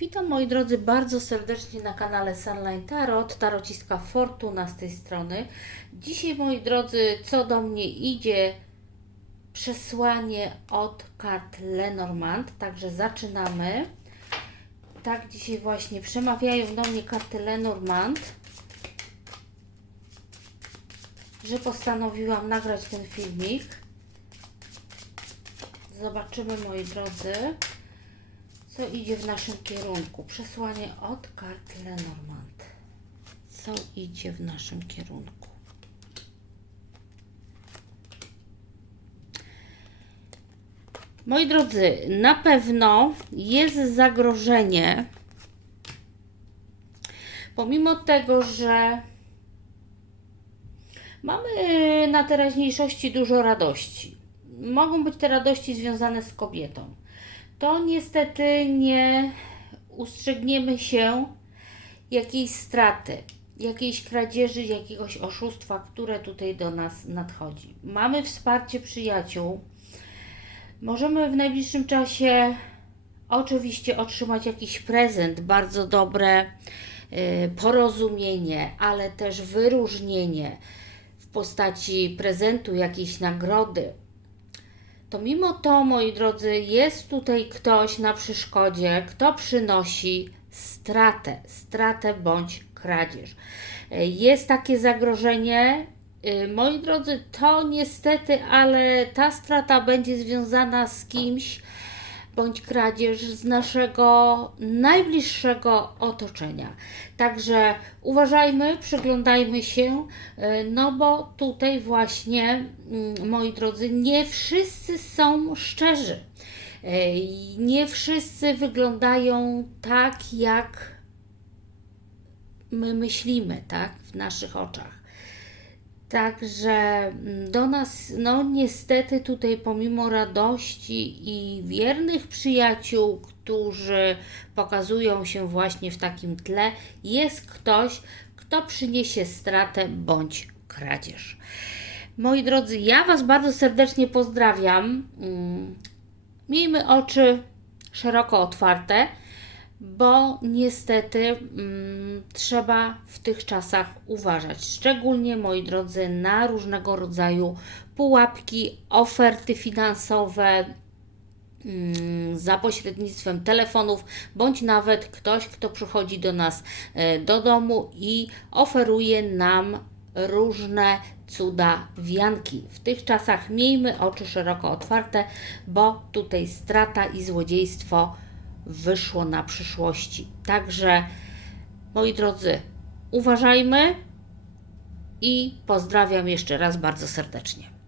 Witam moi drodzy bardzo serdecznie na kanale Sunline Tarot, tarociska Fortuna z tej strony. Dzisiaj moi drodzy, co do mnie idzie przesłanie od kart Lenormand, także zaczynamy. Tak dzisiaj właśnie przemawiają do mnie karty Lenormand, że postanowiłam nagrać ten filmik. Zobaczymy moi drodzy co idzie w naszym kierunku. Przesłanie od kart Lenormand. Co idzie w naszym kierunku? Moi drodzy, na pewno jest zagrożenie, pomimo tego, że mamy na teraźniejszości dużo radości. Mogą być te radości związane z kobietą to niestety nie ustrzegniemy się jakiejś straty, jakiejś kradzieży, jakiegoś oszustwa, które tutaj do nas nadchodzi. Mamy wsparcie przyjaciół. Możemy w najbliższym czasie oczywiście otrzymać jakiś prezent, bardzo dobre y, porozumienie, ale też wyróżnienie w postaci prezentu, jakiejś nagrody to mimo to, moi drodzy, jest tutaj ktoś na przeszkodzie, kto przynosi stratę, stratę bądź kradzież. Jest takie zagrożenie, y, moi drodzy, to niestety, ale ta strata będzie związana z kimś, bądź kradzież z naszego najbliższego otoczenia. Także uważajmy, przyglądajmy się, y, no bo tutaj właśnie, mm, moi drodzy, nie wszyscy są szczerzy. Y, Nie wszyscy wyglądają tak, jak my myślimy, tak, w naszych oczach. Także mm, do nas, no niestety tutaj pomimo radości i wiernych przyjaciół, którzy pokazują się właśnie w takim tle, jest ktoś, kto przyniesie stratę bądź kradzież. Moi drodzy, ja Was bardzo serdecznie pozdrawiam. Mm, Miejmy oczy szeroko otwarte bo niestety mm, trzeba w tych czasach uważać. Szczególnie, moi drodzy, na różnego rodzaju pułapki, oferty finansowe. mm, Za pośrednictwem telefonów, bądź nawet ktoś, kto przychodzi do nas e, do domu i oferuje nam różne cuda wianki. W tych czasach miejmy oczy szeroko otwarte, bo tutaj strata i złodziejstwo wyszło na przyszłości. Także, moi drodzy, uważajmy i pozdrawiam jeszcze raz bardzo serdecznie.